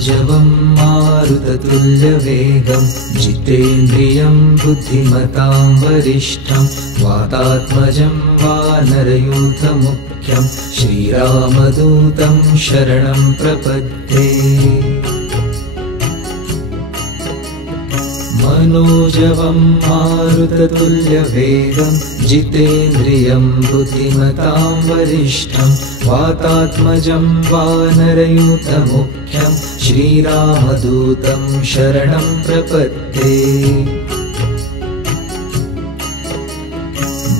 मनोजवं मारुततुल्यवेगं जितेन्द्रियं बुद्धिमतां वरिष्ठं वातात्मजं वानरयूथमुख्यं श्रीरामदूतं शरणं प्रपद्ये। मनोजवं मारुततुल्यवेगं जितेन्द्रियं बुद्धिमतां वरिष्ठं वातात्मजं वानरयूथमुख्यं श्रीरामदूतं शरणं प्रपद्ये।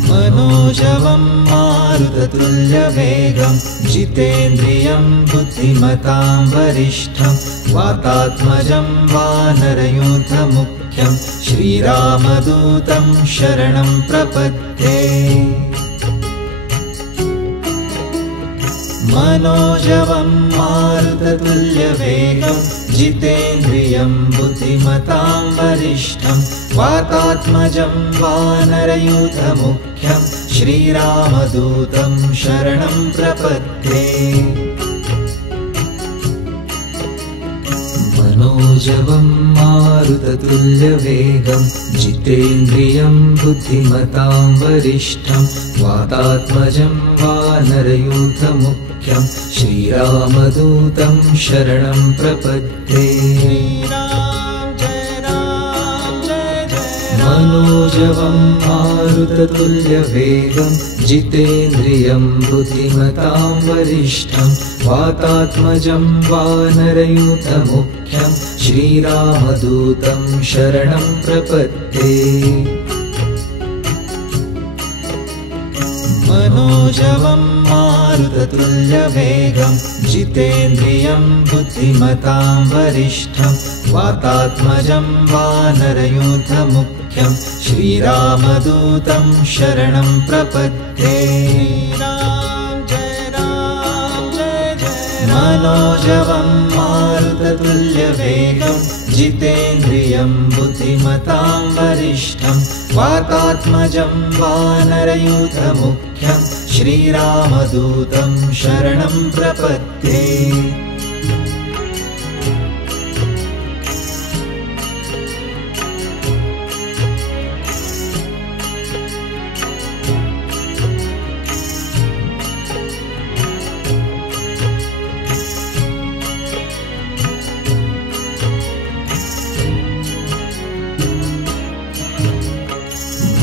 मनोजवं मारुततुल्यवेगं जितेन्द्रियं बुद्धिमतां वरिष्ठं वातात्मजं वानरयूथमुख्यं श्रीरामदूतं शरणं प्रपद्ये। मनोजवं मारुततुल्यवेगं जितेन्द्रियं बुद्धिमतां वरिष्ठं वातात्मजं वानरयूथमुख्यं श्रीरामदूतं शरणं प्रपद्ये। मनोजवं मारुततुल्यवेगं जितेन्द्रियं बुद्धिमतां वरिष्ठं वातात्मजं वानरयूथमुख्यं श्रीरामदूतं शरणं प्रपद्ये। मनोजवं मारुततुल्यवेगं जितेन्द्रियं बुद्धिमतां वरिष्ठं वातात्मजं वानरयूथमुख्यं श्रीरामदूतं शरणं प्रपद्ये। मनोजवं मारुततुल्यवेगं जितेन्द्रियं बुद्धिमतां वरिष्ठं वातात्मजं वानरयूथमुख्यं श्रीरामदूतं शरणं प्रपद्ये। मनोजवं मारुततुल्यवेगं जितेन्द्रियं बुद्धिमतां वरिष्ठं वातात्मजं वानरयूथमुख्यं श्रीरामदूतं शरणं प्रपद्ये।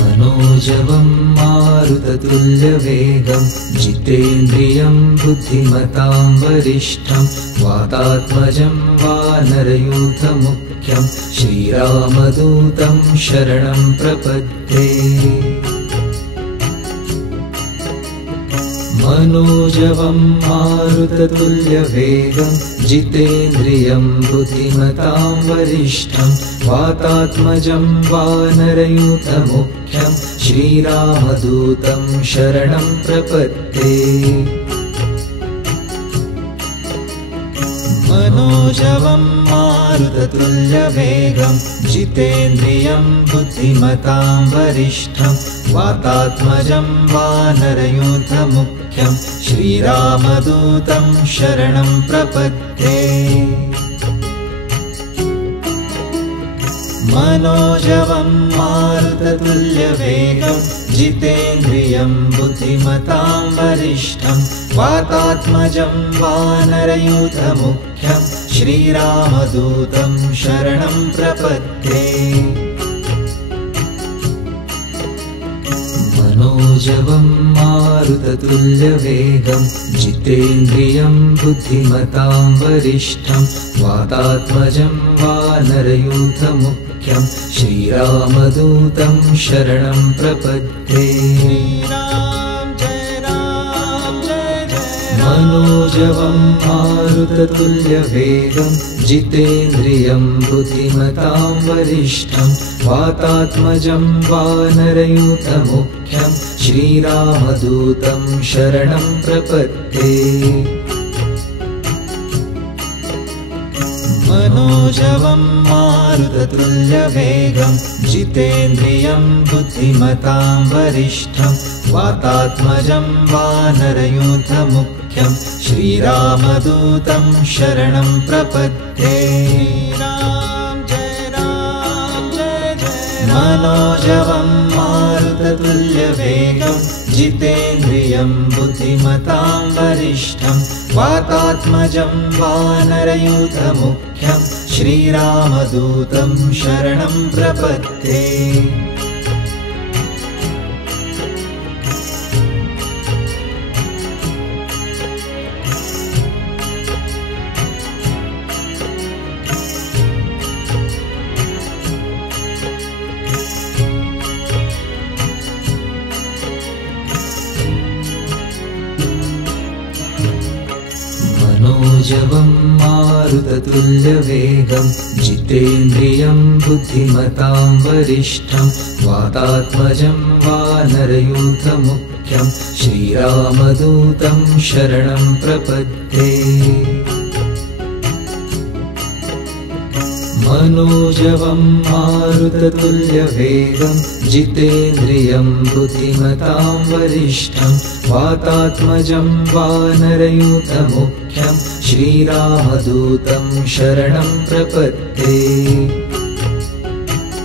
मनोजवं मारुततुल्यवेगं जितेन्द्रियं बुद्धिमतां वरिष्ठं वातात्मजं वानरयूथमुख्यं श्रीरामदूतं शरणं प्रपद्ये। मनोजवं मारुततुल्यवेगं जितेन्द्रियं बुद्धिमतां वरिष्ठं वातात्मजं वानरयूथमुख्यं श्रीरामदूतं शरणं प्रपद्ये। मनोजवं मारुततुल्यवेगं जितेन्द्रियं बुद्धिमतां वरिष्ठं वातात्मजं वानरयूथमुख्यं श्रीरामदूतं शरणं प्रपद्ये। मनोजवं मारुततुल्यवेगं जितेन्द्रियं बुद्धिमतां वरिष्ठं वातात्मजं वानरयूथमुख्यं श्रीरामदूतं शरणं प्रपद्ये। मनोजवं मारुततुल्यवेगं जितेन्द्रियं बुद्धिमतां वरिष्ठं वातात्मजं वानरयूथमुख्यं श्रीरामदूतं शरणं प्रपद्ये। मनोजवं मारुततुल्यवेगं जितेन्द्रियं बुद्धिमतां वरिष्ठं वातात्मजं वानरयूथमुख्यं श्रीरामदूतं शरणं प्रपद्ये। मनोजवं मारुततुल्यवेगं जितेन्द्रियं बुद्धिमतां वरिष्ठं वातात्मजं वानरयूथमुख्यं मुख्यं श्रीरामदूतं शरणं प्रपद्ये राम जय जय मनोजवं मारुततुल्यवेगं जितेन्द्रियं बुद्धिमतां वरिष्ठं वातात्मजं वानरयूथमुख्यं श्रीरामदूतं शरणं प्रपद्ये मनोजवं मारुततुल्यवेगं जितेन्द्रियं बुद्धिमतां वरिष्ठं वातात्मजं वानरयूथमुख्यं श्रीरामदूतं शरणं प्रपद्ये मनोजवं मारुततुल्यवेगं जितेन्द्रियं बुद्धिमतां वरिष्ठं वातात्मजं वानरयूथमुख्यं श्रीरामदूतं शरणं प्रपद्ये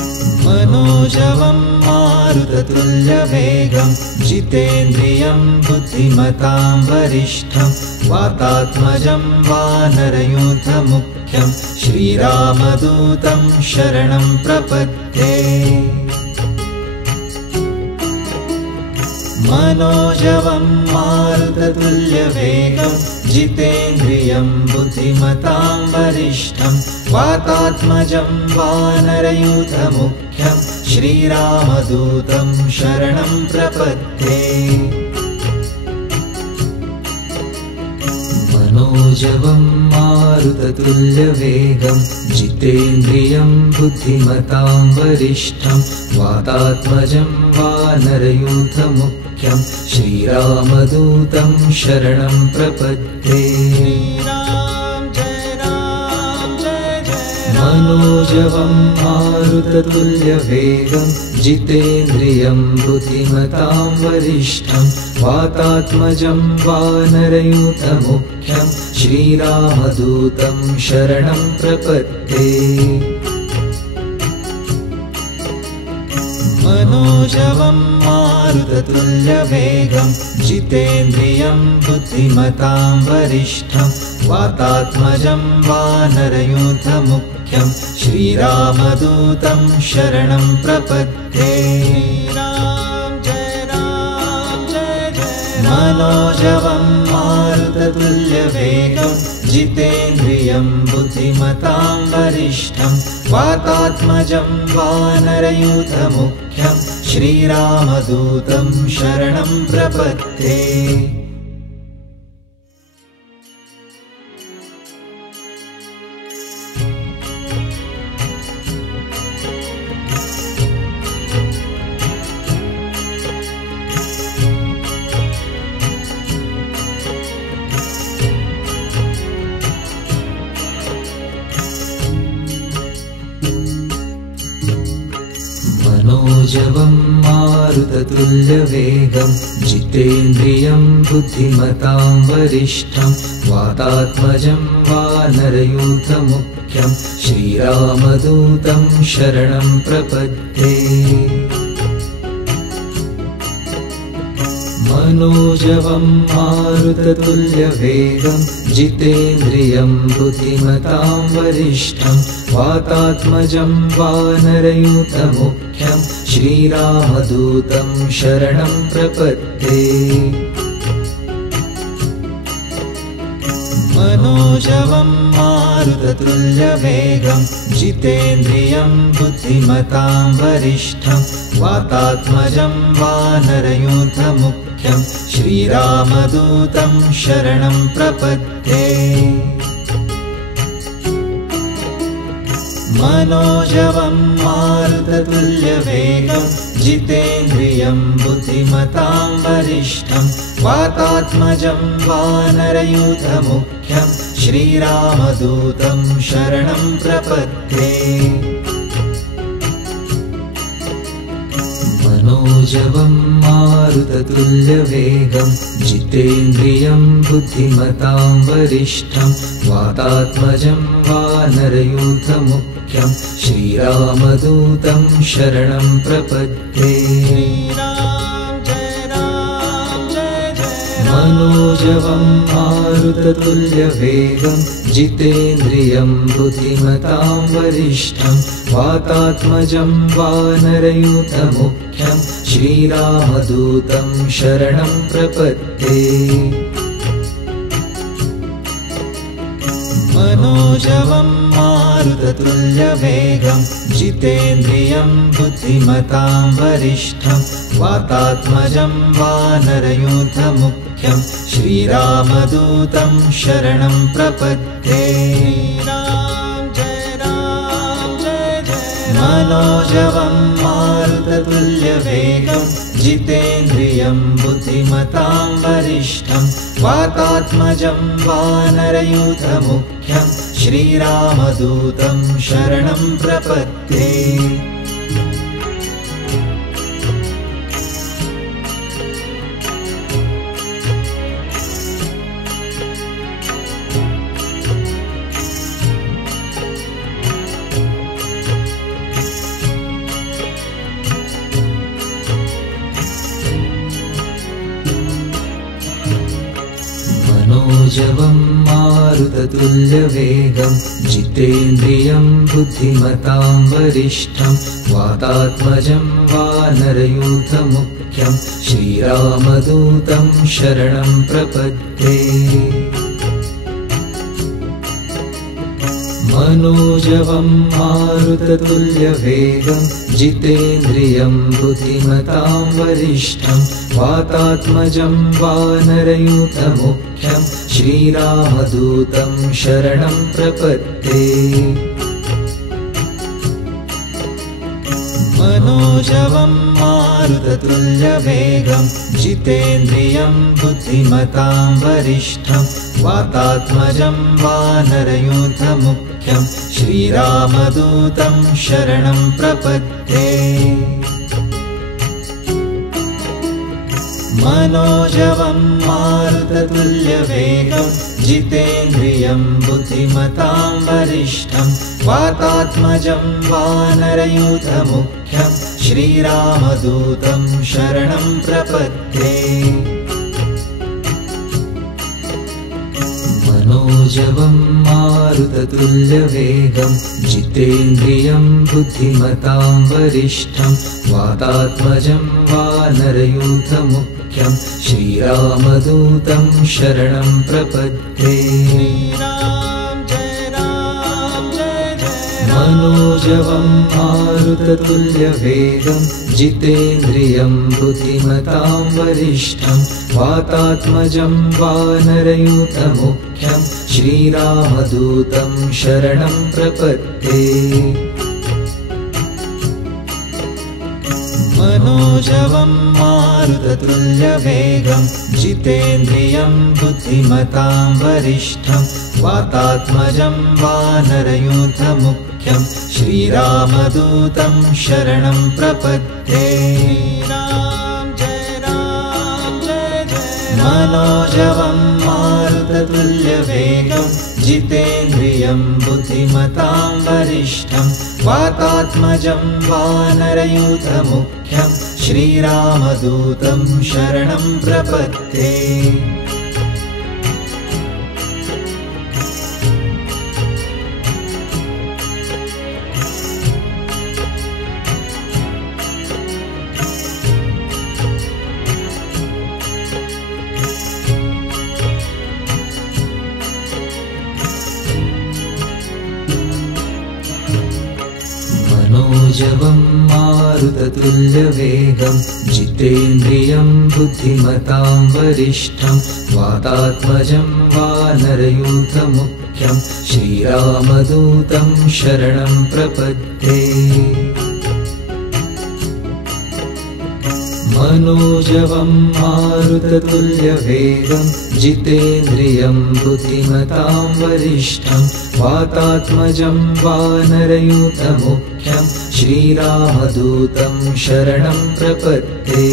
मनोजवं मारुततुल्यवेगं जितेन्द्रियं बुद्धिमतां वरिष्ठं वातात्मजं वानरयूथमुख्यं श्रीरामदूतं शरणं प्रपद्ये मनोजवं मारुततुल्यवेगं जितेन्द्रियं बुद्धिमतां वरिष्ठं वातात्मजं वानरयूथमुख्यं श्रीरामदूतं शरणं प्रपद्ये मनोजवं मारुततुल्यवेगं जितेन्द्रियं बुद्धिमतां वरिष्ठं वातात्मजं वानरयूथमुख्यं श्रीरामदूतं शरणं प्रपद्ये राम जय जय मनोजवं मारुततुल्यवेगं जितेन्द्रियं बुद्धिमतां वरिष्ठं वातात्मजं वानरयूथमुख्यं श्रीरामदूतं शरणं प्रपद्ये मनोजवं मारुततुल्यवेगं जितेन्द्रियं बुद्धिमतां वरिष्ठं वातात्मजं वानरयूथमुख्यं श्रीरामदूतं शरणं प्रपद्ये राम जय जय मनोजवं मारुततुल्यवेगं जितेन्द्रियं बुद्धिमतां वरिष्ठं वातात्मजं वानरयूथमुख्यं श्रीरामदूतं शरणं प्रपद्ये मनोजवं मारुततुल्यवेगं जितेन्द्रियं बुद्धिमतां वरिष्ठं वातात्मजं वानरयूथमुख्यं श्रीरामदूतं शरणं प्रपद्ये मनोजवं मारुततुल्यवेगं जितेन्द्रियं बुद्धिमतां वरिष्ठं वातात्मजं वानरयूथमुख्यं श्रीरामदूतं शरणं प्रपद्ये मनोजवं मारुततुल्यवेगं जितेन्द्रियं बुद्धिमतां वरिष्ठं वातात्मजं वानरयूथमुख्यं श्रीरामदूतं शरणं प्रपद्ये मनोजवं मारुततुल्यवेगं जितेन्द्रियं बुद्धिमतां वरिष्ठं वातात्मजं वानरयूथमुख्यं श्रीरामदूतं शरणं प्रपद्ये मनोजवं मारुततुल्यवेगं जितेन्द्रियं बुद्धिमतां वरिष्ठं वातात्मजं वानरयूथमुख्यं श्रीरामदूतं शरणं प्रपद्ये। मनोजवं मारुततुल्यवेगं जितेन्द्रियं बुद्धिमतां वरिष्ठं वातात्मजं वानरयूथमुख्यं श्रीरामदूतं शरणं प्रपद्ये। मनोजवं मारुततुल्यवेगं जितेन्द्रियं बुद्धिमतां वरिष्ठं वातात्मजं वानरयूथमुख्यं श्रीरामदूतं शरणं प्रपद्ये। मनोजवं मारुततुल्यवेगं जितेन्द्रियं बुद्धिमतां वरिष्ठं वातात्मजं वानरयूथमुख्यं श्रीरामदूतं शरणं प्रपद्ये। मनोजवं मारुततुल्यवेगं जितेन्द्रियं बुद्धिमतां वरिष्ठं वातात्मजं वानरयूथमुख्यं श्रीरामदूतं शरणं प्रपद्ये। मनोजवं मारुततुल्यवेगं जितेन्द्रियं बुद्धिमतां वरिष्ठं वातात्मजं वानरयूथमुख्यं श्रीरामदूतं शरणं प्रपद्ये। मनोजवं मारुततुल्यवेगं जितेन्द्रियं बुद्धिमतां वरिष्ठं वातात्मजं वानरयूथमुख्यं श्रीरामदूतं शरणं प्रपद्ये। मनोजवं मारुततुल्यवेगं जितेन्द्रियं बुद्धिमतां वरिष्ठं वातात्मजं वानरयूथमुख्यं श्रीरामदूतं शरणं प्रपद्ये। मनोजवं मारुततुल्यवेगं जितेन्द्रियं बुद्धिमतां वरिष्ठं वातात्मजं वानरयूथमुख्यं श्रीरामदूतं शरणं प्रपद्ये। मनोजवं मारुततुल्यवेगं जितेन्द्रियं बुद्धिमतां वरिष्ठं वातात्मजं वानरयूथमुख्यं श्रीरामदूतं शरणं प्रपद्ये। मनोजवं मारुततुल्यवेगं जितेन्द्रियं बुद्धिमतां वरिष्ठं वातात्मजं वानरयूथमुख्यं श्रीरामदूतं शरणं प्रपद्ये। मनोजवं मारुततुल्यवेगं जितेन्द्रियं बुद्धिमतां वरिष्ठं वातात्मजं वानरयूथमुख्यं श्रीरामदूतं शरणं प्रपद्ये। मनोजवं मारुततुल्यवेगं जितेन्द्रियं बुद्धिमतां वरिष्ठं वातात्मजं वानरयूथमुख्यं श्रीरामदूतं शरणं प्रपद्ये। मनोजवं मारुततुल्यवेगं जितेन्द्रियं बुद्धिमतां वरिष्ठं वातात्मजं वानरयूथमुख्यं श्रीरामदूतं शरणं प्रपद्ये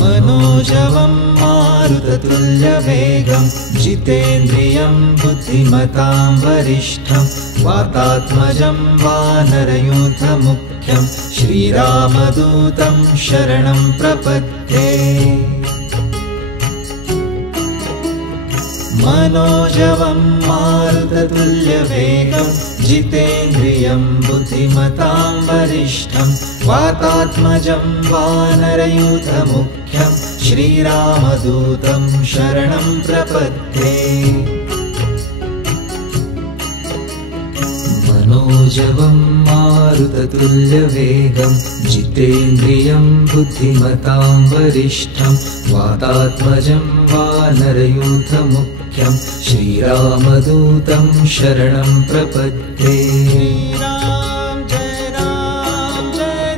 मनोजवं मारुततुल्यवेगं जितेन्द्रियं बुद्धिमतां वरिष्ठं वातात्मजं वानरयूथमुख्यं श्रीरामदूतं शरणं प्रपद्ये मनोजवं मारुततुल्यवेगं जितेन्द्रियं बुद्धिमतां वरिष्ठं वातात्मजं वानरयूथमुख्यं श्रीरामदूतं शरणं प्रपद्ये मनोजवं मारुततुल्यवेगं जितेन्द्रियं बुद्धिमतां वरिष्ठं वातात्मजं वानरयूथमुख्यं श्रीरामदूतं शरणं प्रपद्ये राम जय जय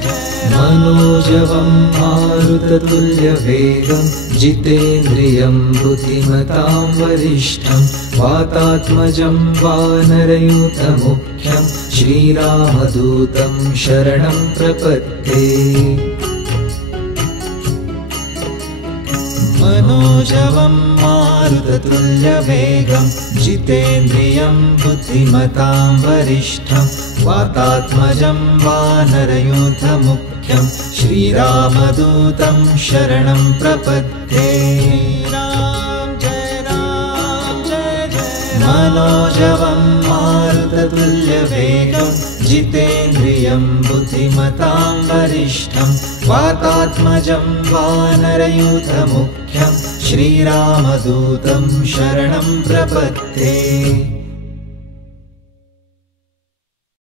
मनोजवं मारुततुल्यवेगं जितेन्द्रियं बुद्धिमतां वरिष्ठं वातात्मजं वानरयूथमुख्यं श्रीरामदूतं शरणं प्रपद्ये मनोजवं मारुततुल्यवेगं जितेन्द्रियं बुद्धिमतां वरिष्ठं वातात्मजं वानरयूथमुख्यं श्रीरामदूतं शरणं प्रपद्ये राम जय मनोजवं मारुततुल्यवेगं जितेन्द्रियं बुद्धिमतां वरिष्ठं वातात्मजं वानरयूथमुख्यं श्रीरामदूतं शरणं प्रपद्ये